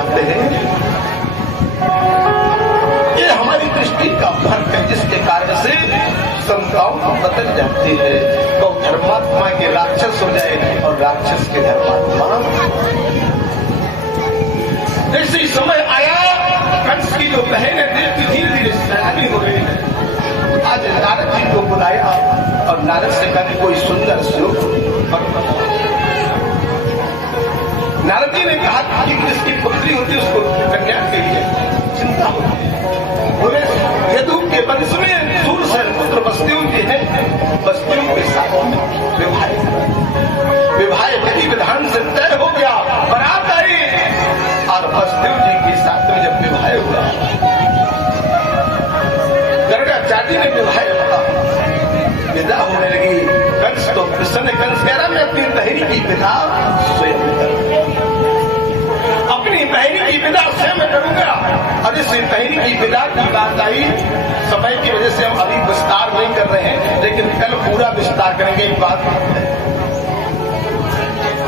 जाते हैं। ये हमारी दृष्टि का फर्क है, जिसके कारण से संताओं बदल जाती है। तो धर्मात्मा के राक्षस हो जाए और राक्षस के धर्मात्मा। जैसे समय आया, कंस की जो बहनें देखती धीरे धीरे सैलानी हो रही है। आज नारद जी को बुलाया और नारद से कहा कोई सुंदर श्लोक। नारद जी ने कहा कि जिसकी पुत्री होती है उसको कन्या के लिए चिंता होती है। बोले यदु के वंश में सूरसेन पुत्र बस्तियों के हैं, बस्तियों के साथ विवाह विधि विधान से तय हो गया। बारात आई और बस्तियों जी के साथ में जब विवाह हुआ, गर्गाचार्य ने विवाह हुआ, विदा होने लगी। कंस तो प्रसन्न, कंस कह रहा मैं अपनी बहन की विदा स्वयं करूंगा, अपनी बहन की विदा स्वयं करूंगा। और इस बहन की विदा की बात आई, समय की वजह से हम अभी विस्तार नहीं कर रहे हैं, लेकिन कल पूरा विस्तार करेंगे। एक बात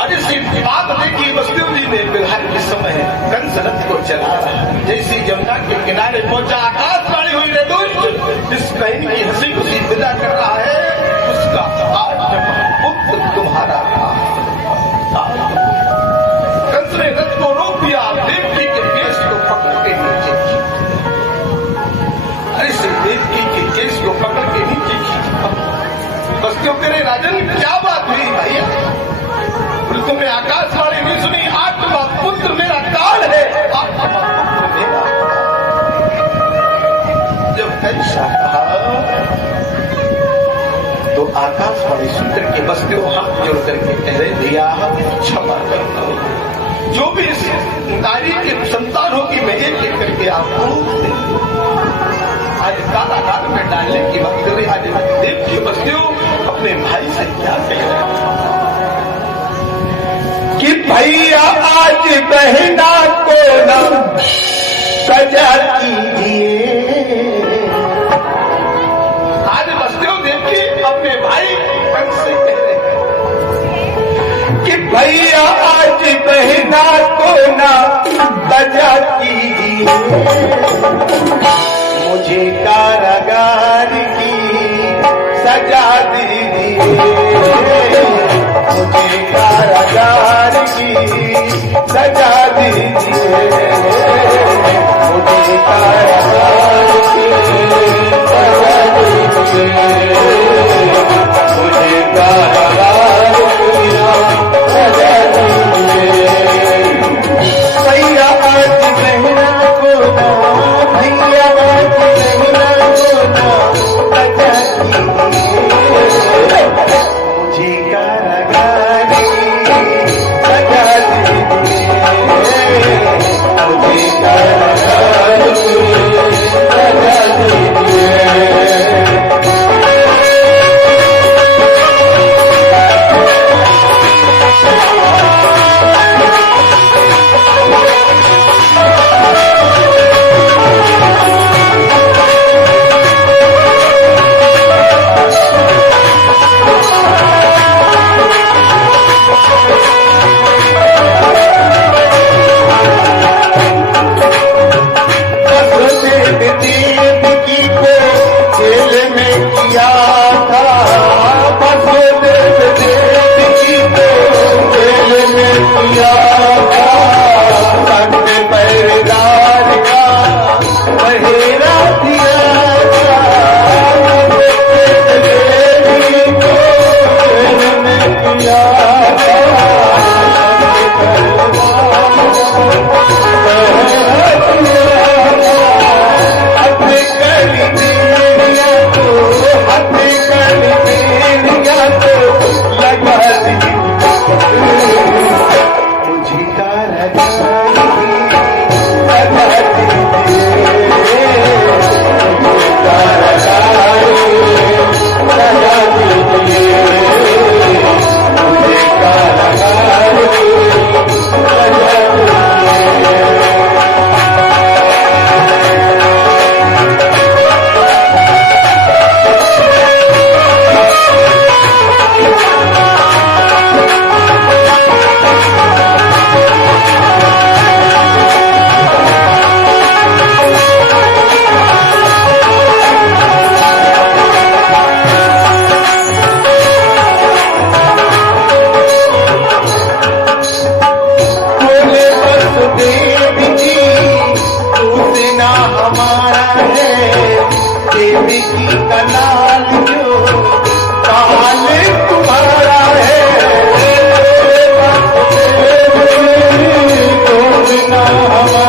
और इस बात देखी बस्तियों जी ने विवाह के समय कंस रथ को चला रहा। जैसी यमुना के किनारे पहुंचा, आकाशवाणी हुई रे दुष्ट, इस बहन की हंसी खुशी विदा कर रहा है, उसका पुत्र तुम्हारा था। कंस ने रथ को रोक दिया, देवकी के केस को पकड़ के नीचे खींचा। ऐसे देवकी के केस को पकड़ के नीचे खींचा। बस्तियों करे राजन क्या बात हुई भैया, तुमने आकाशवाणी नहीं सुनी? आत्मा पुत्र मेरा काल है, आत्मा पुत्र मेरा। जब ऐसा कहा तो आकाशवाणी सुंदर के बस्तियों हाथ जोड़ करके कह रहे दिया क्षमा कर दो, जो भी इस नारी की संतान होगी मैं एक एक करके आपको आज कारागार में डालने की बात कर रही। आज देव की बस्तियों अपने भाई से क्या कह रहे कि भैया आज बहना को न सजा कीजिए। आज बस्तियों देखिए अपने भाई कंस से कह रहे कि भैया आज बहना को न सजा कीजिए, मुझे कारागार की सजा दीजिए, मुझे कारागार की सजा दीजिए, मुझे कारागार की सजा दीजिए, मुझे कारागार की सजा दीजिए। भैया आज बहना को ना, भैया आज बहना को ना सजा कीजिए, मुझे कारागार सजा दीजिए, मुझे कारागार सजा दीजिए। कलाल जो काल तुम्हारा है तो बिना हमारा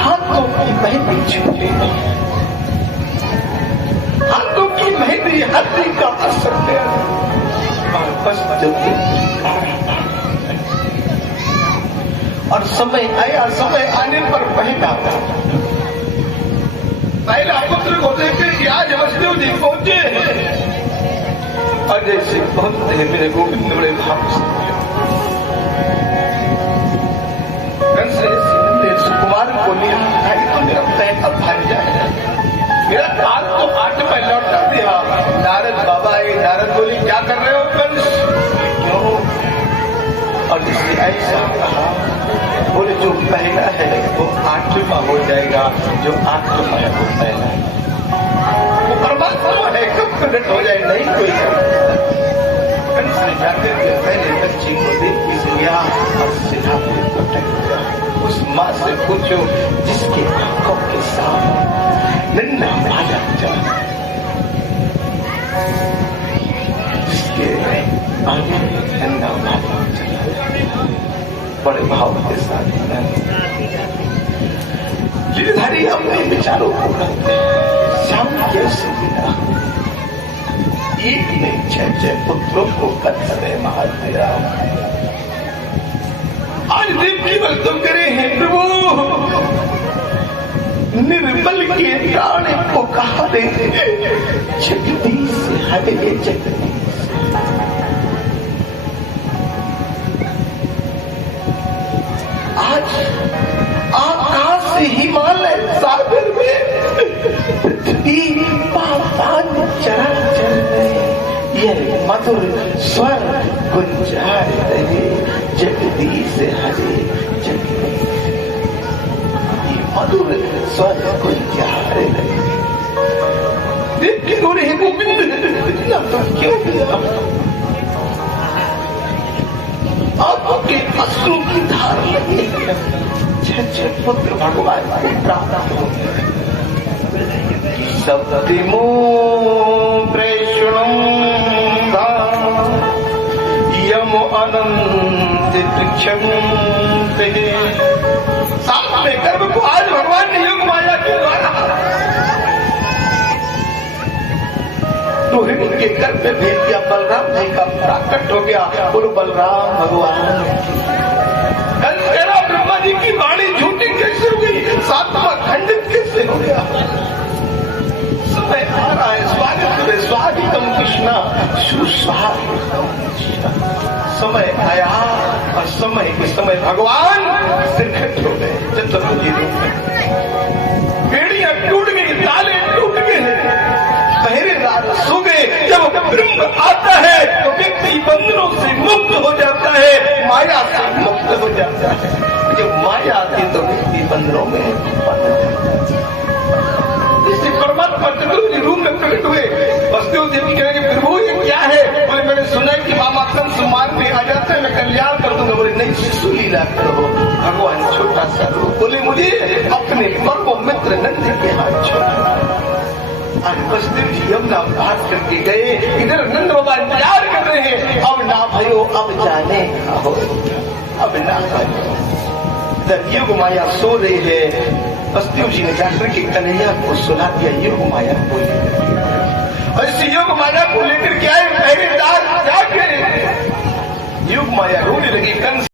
हाथों की मेहंदी छूटे हाथों की मेहंदी हल्दी का असर है और बस और समय आया समय आने पर बहेगा पहला पुत्र को देखे कि आज वसुदेव जी पहुंचे और जैसे पहुंचते हैं मेरे गोविंद बड़े भाव से सुकुमार को लिया तो मेरा पैर अब भाग जाएगा मेरा काल तो 8 में लौटा दिया नारद बाबा नारद बोली क्या कर रहे हो कंस क्यों और जिसने ऐसा कहा बोले जो पहला है वो 8वां हो जाएगा जो 8वां है वो पहला है वो परमात्मा है कब प्रकट हो जाए नहीं कोई कंस ने जाकर के पहले बच्ची को देख के लिया और सीधा को टक उस माँ से पूछो जिसके आंखों के सामने नन्ना बालक चला जिसके आगे नन्ना बालक चला बड़े भाव के साथ गिरधारी अपने विचारों को करते श्याम कैसे गिरा एक ने 6 पुत्रों को कत्ले मार दिया आज देवकी वस्तु करे हैं प्रभु निर्मल के प्राण को कहा दे जगदीश से हटे जगदीश आज आकाश से हिमालय सागर में पृथ्वी पाताल चराचर में ये मधुर स्वर गुंजार रहे जगदीश हरे जगदीश ये मधुर स्वर गुंजार रहे लेकिन उन्हें गोविंद इतना तो क्यों किया आपके अश्रु की धार लगी 6 पुत्र भगवान को प्राप्त हो सप्तमो प्रेषणं यमो अनंत क्षमते सातवें गर्भ को आज भगवान ने योग माया के द्वारा रोहिणी के गर्भ में भेज दिया बलराम जी का प्राकट हो गया गुरु बलराम भगवान ब्रह्मा जी की वाणी झूठी कैसे हो गई 7वां खंडित कैसे हो गया समय आ रहा है स्वागतम कृष्णा सुस्वागतम समय आया और समय के समय भगवान सिरखट हो गए चतुर्भुजी रूप में बेड़ियां टूट गई ताले टूट गए पहरेदार सो गए जब ब्रह्म आता है तो व्यक्ति बंधनों से मुक्त हो जाता है माया से मुक्त हो जाता है जब माया आती तो व्यक्ति बंधनों में बंध जाता है परमात्मा चतुर्भुज रूप में प्रकट हुए वसुदेव देवी कहेंगे प्रभु ये क्या है? बोले मैंने सुना है कि मामा कंस मान में आ जाते हैं, मैं कल्याण कर दूंगा। बोले नहीं, शिशु लीला करो। भगवान छोटा सा रूप, बोले मुझे अपने पर्व मित्र नंद के हाथ छोड़ा। आज वसुदेव जी यमुना पार करके गए, इधर नंद बाबा इंतजार कर रहे हैं। अब ना भयो अब जाने का हो, अब ना भयो। इधर युग माया सो रही है। वसुदेव जी ने जाकर के कन्हैया को सुला दिया, युग माया को लेकर। ऐसे युग माया को लेकर के आए, पहरेदार जाके युग माया रोने लगी। कंस